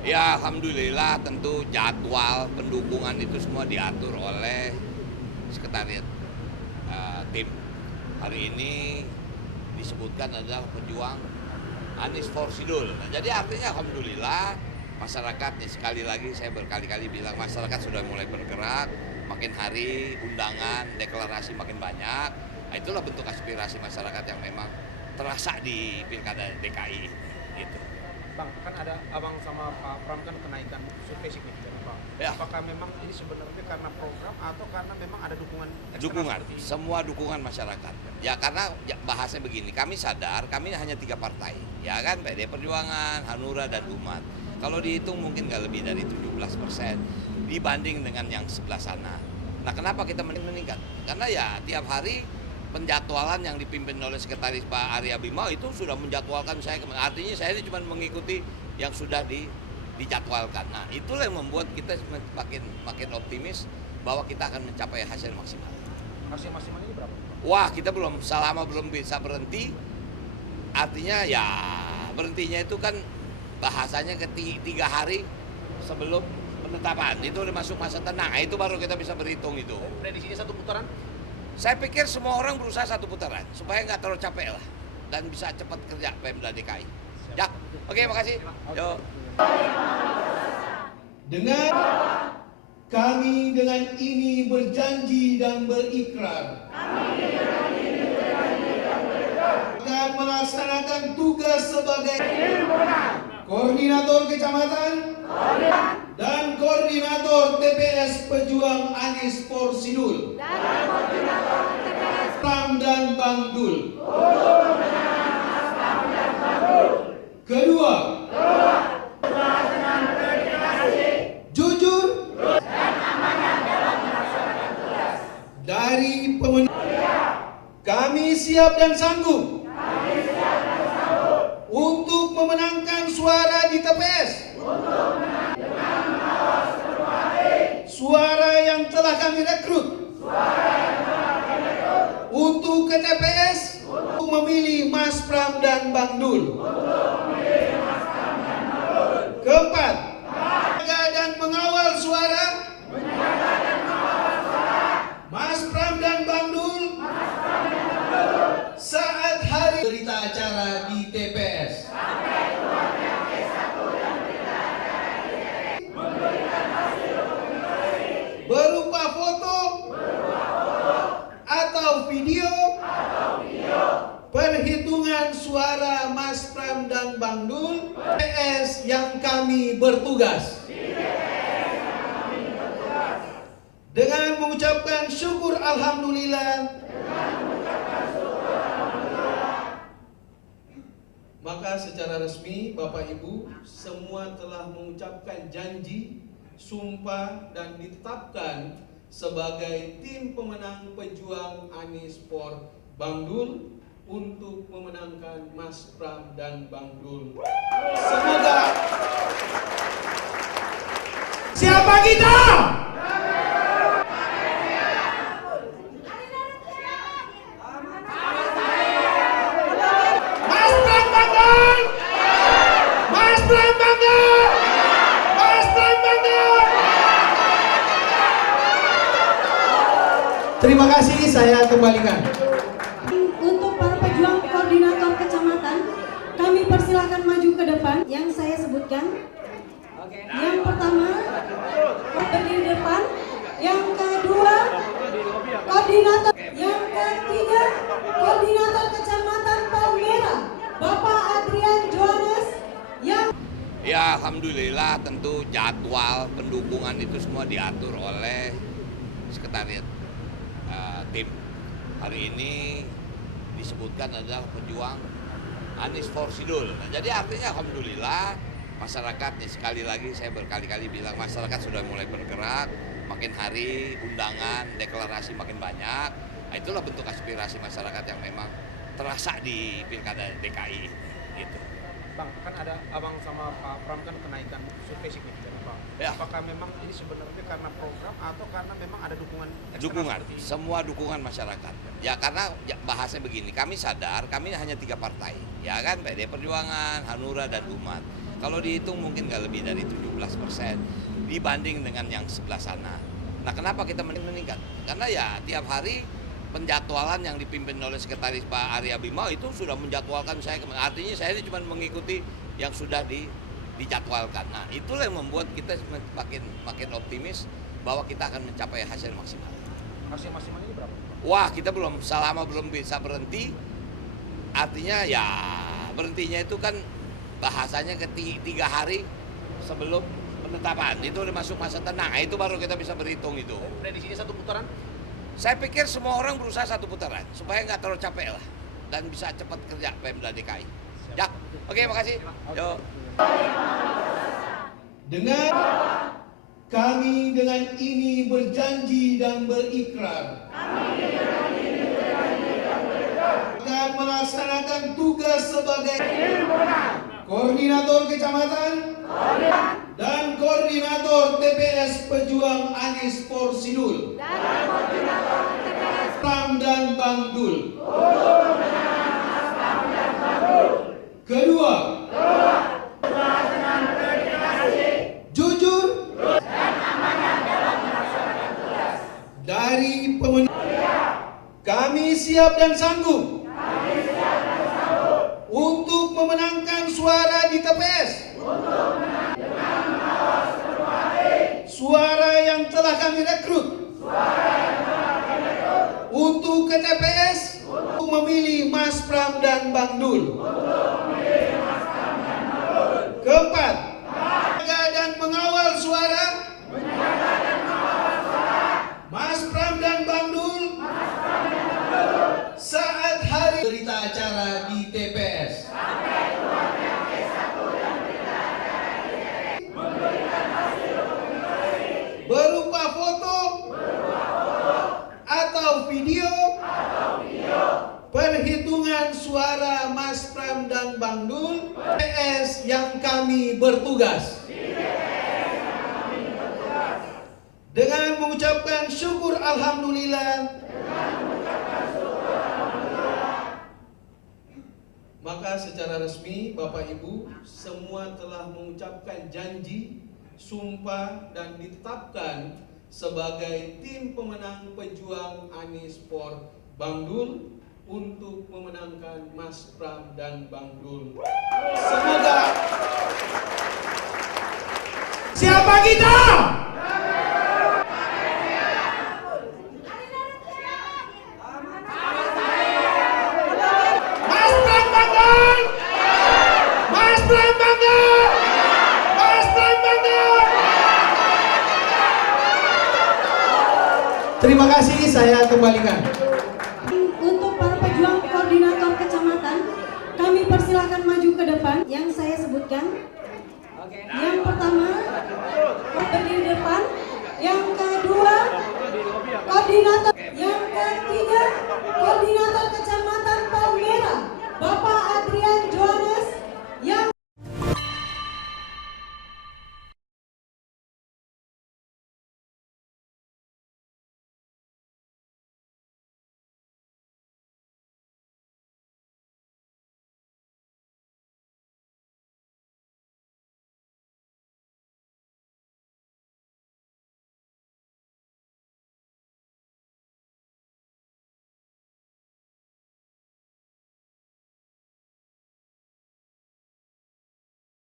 Ya, alhamdulillah tentu jadwal pendukungan itu semua diatur oleh sekretariat tim. Hari ini disebutkan adalah pejuang Anies Forsidul. Nah, jadi artinya alhamdulillah masyarakat nih, sekali lagi saya berkali-kali bilang masyarakat sudah mulai bergerak, makin hari undangan, deklarasi makin banyak. Nah, itulah bentuk aspirasi masyarakat yang memang terasa di Pilkada DKI gitu. Bang, kan ada Abang sama Pak Pram kan kenaikan survei signifikan, Bang. Ya. Apakah memang ini sebenarnya karena program atau karena memang ada dukungan eksternal Dukungan, seperti ini? semua dukungan masyarakat. Ya karena bahasanya begini, kami sadar kami hanya 3 partai, ya kan, PD Perjuangan, Hanura dan Umat. Kalau dihitung mungkin nggak lebih dari 17% dibanding dengan yang sebelah sana. Nah kenapa kita meningkat? Karena ya tiap hari penjadwalan yang dipimpin oleh Sekretaris Pak Arya Bima itu sudah menjadwalkan saya. Artinya saya ini cuma mengikuti yang sudah dijadwalkan. Nah itulah yang membuat kita makin optimis bahwa kita akan mencapai hasil maksimal. Hasil maksimal ini berapa? Wah, kita selama belum bisa berhenti, artinya ya berhentinya itu kan bahasanya 3 hari sebelum penetapan. Itu udah masuk masa tenang, itu baru kita bisa berhitung itu. Prediksinya 1 putaran? Saya pikir semua orang berusaha 1 putaran, supaya nggak terlalu capek lah. Dan bisa cepat kerja Pemda DKI. Ya, oke, makasih. Yo. Dengan kami dengan ini berjanji dan berikrar akan melaksanakan tugas sebagai koordinator kecamatan dan koordinator TPS Pejuang Anies Forsidul Pram dan Bang Dul. Kedua, jujur dari pemenang. Kami siap dan sanggup untuk memenangkan suara di TPS. Suara yang telah kami rekrut untuk ke TPS untuk memilih Mas Pram dan Bang Dul. Keempat, menjaga dan mengawal suara Mas Pram dan Bang Dul saat hari berita acara di TPS. Berupa foto atau video perhitungan suara Mas Pram dan Bang Dul TPS yang kami bertugas. Dengan mengucapkan syukur alhamdulillah, maka secara resmi Bapak Ibu semua telah mengucapkan janji, sumpah dan ditetapkan sebagai tim pemenang pejuang Anies for Bang Dul untuk memenangkan Mas Pram dan Bang Dul. Semoga siapa kita? Mas Pram Bang Dul! Mas Pram Bang Dul! Mas Pram Bang Dul! Terima kasih, saya kembalikan. Untuk para pejuang koordinator kecamatan, kami persilahkan maju ke depan yang saya sebutkan. Yang pertama, berdiri depan. Yang kedua, koordinator. Yang ketiga, koordinator kecamatan Palmera, Bapak Adrian Johannes. Ya, alhamdulillah tentu jadwal pendukungan itu semua diatur oleh sekretariat tim. Hari ini disebutkan adalah pejuang Anies Forsidul. Nah, jadi artinya alhamdulillah masyarakat nih, sekali lagi saya berkali-kali bilang masyarakat sudah mulai bergerak, makin hari undangan, deklarasi makin banyak. Nah, itulah bentuk aspirasi masyarakat yang memang terasa di Pilkada DKI gitu. Bang, kan ada Abang sama Pak Pram kan kenaikan survei signifikan, Bang. Ya. Apakah memang ini sebenarnya karena program atau karena memang ada dukungan eksternal Dukungan, seperti ini? semua dukungan masyarakat. Ya karena bahasanya begini, kami sadar kami hanya 3 partai, ya kan, PD Perjuangan, Hanura dan Umat. Kalau dihitung mungkin nggak lebih dari 17% dibanding dengan yang sebelah sana. Nah, kenapa kita meningkat? Karena ya tiap hari penjadwalan yang dipimpin oleh Sekretaris Pak Arya Bima itu sudah menjadwalkan saya. Artinya saya ini cuma mengikuti yang sudah dijadwalkan. Nah, itulah yang membuat kita makin optimis bahwa kita akan mencapai hasil maksimal. Hasil maksimalnya ini berapa? Wah, kita selama belum bisa berhenti, artinya ya berhentinya itu kan bahasanya 3 hari sebelum penetapan. Itu udah masuk masa tenang, itu baru kita bisa berhitung itu. Prediksinya 1 putaran? Saya pikir semua orang berusaha 1 putaran, supaya nggak terlalu capek lah. Dan bisa cepat kerja Pemda DKI. Ya, oke, makasih. Yo. Kami dengan ini berjanji dan berikrar akan melaksanakan tugas sebagai koordinator kecamatan dan koordinator TPS Pejuang Anies Porsidul Pram dan Bang Dul. Kedua, jujur dari pemenang. Kami siap dan sanggup untuk memenangkan suara di TPS. Suara yang telah kami rekrut untuk ke TPS untuk memilih Mas Pram dan Bang Dul. Keempat, menjaga dan mengawal suara Mas Pram dan Bang Dul saat hari berita acara di TPS. Berupa foto atau video perhitungan suara Mas Pram dan Bang Dul TPS yang kami bertugas. Dengan mengucapkan syukur alhamdulillah, maka secara resmi Bapak Ibu semua telah mengucapkan janji, sumpah dan ditetapkan sebagai tim pemenang pejuang Anies por Bang Dul untuk memenangkan Mas Pram dan Bang Dul. Semoga siapa kita? Mas Pram Bang Dul! Mas Pram Bang Dul! Mas Pram Bang Dul! Terima kasih, saya kembalikan. Untuk para pejuang koordinator kecamatan, kami persilahkan maju ke depan yang saya sebutkan. Yang pertama, berdiri depan. Yang kedua, koordinator. Yang ketiga, koordinator.